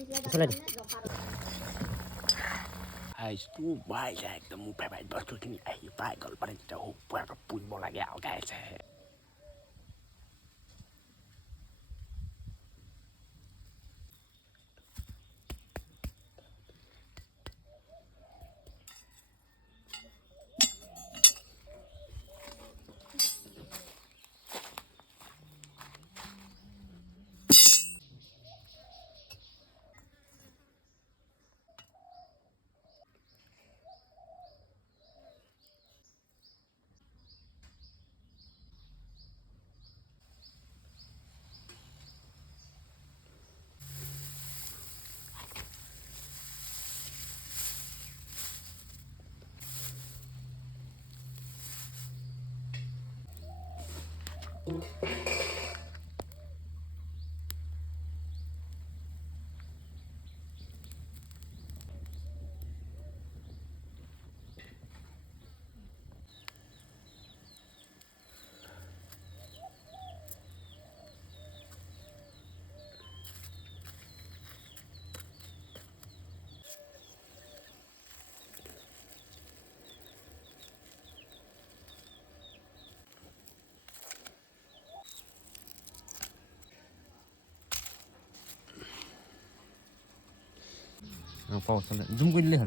Salad. Ai tu bai la kamu pai bai batu kini ai bai kalau pada kita hubungan pun bola gak guys. 嗯，把我删了，你这么问厉害。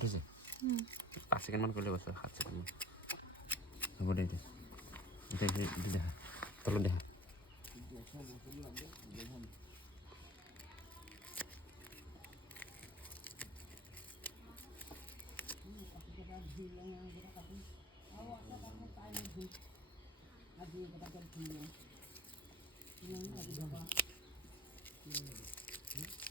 উঠেছে? পাঁচ second মান করলে বছর সাত second মান। হ'ব দে এতিয়া। দেহা তলত দেহা Thank you.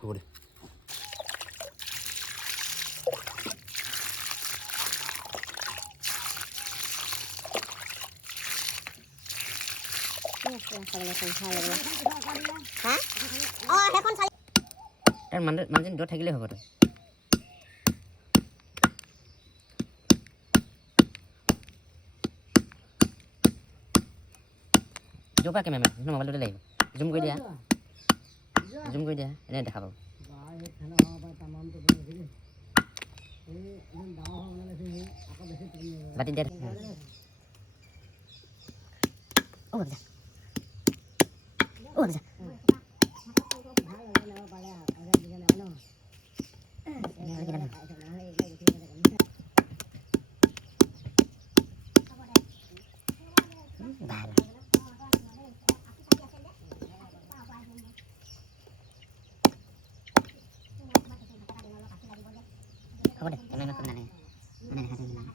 হ'ব দে তাৰ মানুহ মানুহজনী দূৰত থাকিলেই হ'ব য'ৰ কেমেৰা মোবাইলতে লাগিব। জুম কৰি দিয়া। জুম কৰি দিয়া। এনে দেখা পাব বাতি দিয়া। অ' Kode, kena nak kena ni. Mana dah hasil mana?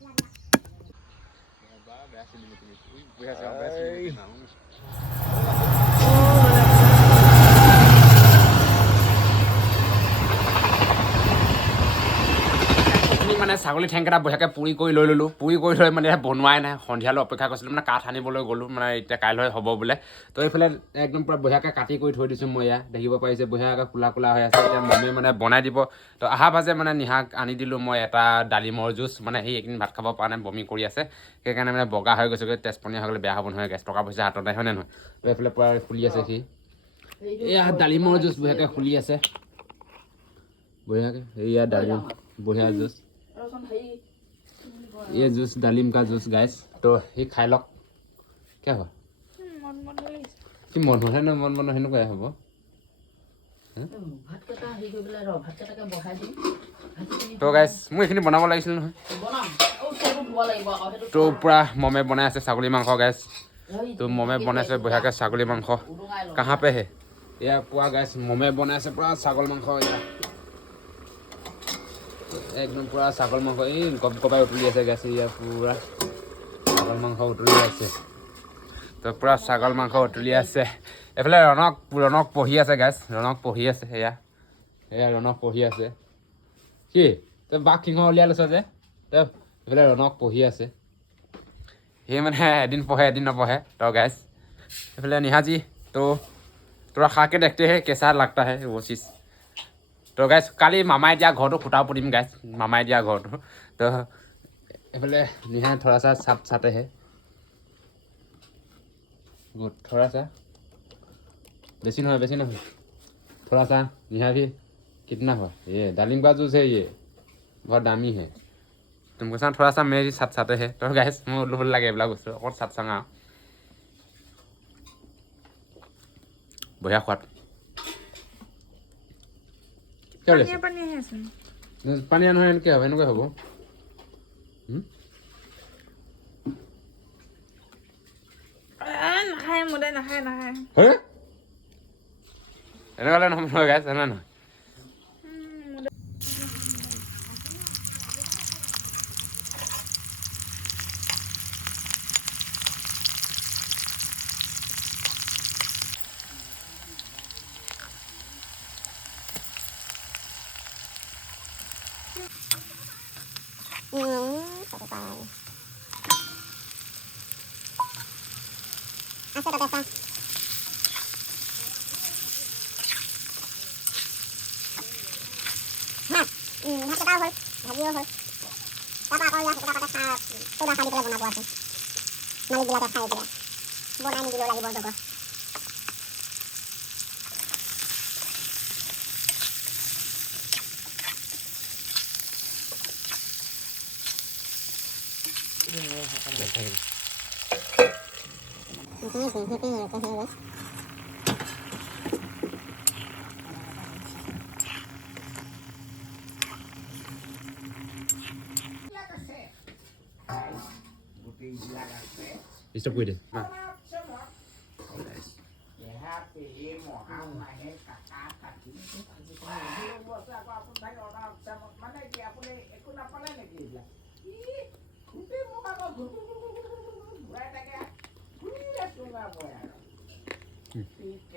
Ya, bah, berhasil ni tu. Berhasil. মানে ছাগলী ঠেংকেইটা বঢ়িয়াকৈ পুৰি কৰি লৈ ল'লোঁ। পুৰি কৰি লৈ মানে বনোৱাই নাই সন্ধিয়ালৈ অপেক্ষা কৰিছিলোঁ মানে কাঠ আনিবলৈ গ'লোঁ মানে এতিয়া কাইলৈ হ'ব বোলে। তো এইফালে একদম পূৰা বঢ়িয়াকৈ কাটি কৰি থৈ দিছোঁ মই এয়া দেখিব পাৰিছে বঢ়িয়াকৈ কোলা কোলা হৈ আছে এতিয়া মমে মানে বনাই দিব। তো আহা বাজে মানে নিহাক আনি দিলোঁ মই এটা ডালিমৰ জুচ মানে সি এইকেইদিন ভাত খাব পৰা নাই বমি কৰি আছে। সেইকাৰণে মানে বগা হৈ গৈছেগৈ তেজপনীয়া হৈ গ'লে বেয়া হ'ব নহয় গেছ টকা পইচা হাতত নাই হয়নে নহয়? তো এইফালে পূৰা খুলি আছে সি। এয়া ডালিমৰ জুচ বঢ়িয়াকৈ খুলি আছে। বঢ়িয়াকৈ এয়া ডালিম বঢ়িয়া জুচ। ये जूस डालिम का जूस गैस तो ये खाए लोग क्या हुआ কি মন মনে ন মন মনে সেনেকুৱাই হ'ব। তো গাইছ মোৰ এইখিনি বনাব লাগিছিল নহয়। তো পূৰা মমে বনাই আছে ছাগলী মাংস গাইজ তো মমে বনাইছে বঢ়িয়াকৈ ছাগলী মাংস। কাহাঁপেহে এয়া পোৱা গাইজ মমে বনাইছে পূৰা ছাগলী মাংস এতিয়া একদম পূৰা ছাগল মাংস এই গপ গপাই উতলি আছে গাইছ এয়া পূৰা ছাগল মাংস উতলি আছে তো পূৰা ছাগল মাংস উতলি আছে এইফালে ৰণক ৰণক পঢ়ি আছে গাইছ ৰণক পঢ়ি আছে এয়া এয়া ৰণক পঢ়ি আছে কি তই বাঘ সিংহ উলিয়াই লৈছ যে তই এইফালে ৰণক পঢ়ি আছে সি মানে এদিন পঢ়ে এদিন নপঢ়ে তো গাইছ এইফালে নিহাজি তো তোৰা খাকে দেখতে হে কেঁচা লাগতা হে वो चीज তো গাইছ কালি মামাই দিয়া ঘৰটো খুটা পুতিম গাইছ মামাই দিয়া ঘৰটো তো এইফালে নিহা থৰা চা চাট চাটে হে गुड थोड़ा सा बेसी नहीं बेसी नहीं थोड़ा सा यहाँ भी कितना हुआ ये दालिम का जूस है ये बहुत दामी है तुमको साथ थोड़ा सा मेरी साथ साथ है तो गैस मैं उल्लू लगे এইবিলাক বস্তু অকল চাট চাঙা বঢ়িয়া সোৱাদ ક્યાં રહેશે પાણી હશે પાણી આનો એને કે હવે એનું કે હબો હમ નાખાય મોડે નાખાય નાખાય હે એને વાળા નામ નો ગાય સના ના させてください。Nah, hmm, nggak tahu, nggak tahu. Tapi aku ya kita pakai sa, sudah kali kita guna buat. Mari gila kita itu ya. Bukan ini dulu lagi bodoh kok. Ini ya, নিদিলেও লাগিব জগৰ ষ্টপ কৰি দে ตัวอะไรอะตีแก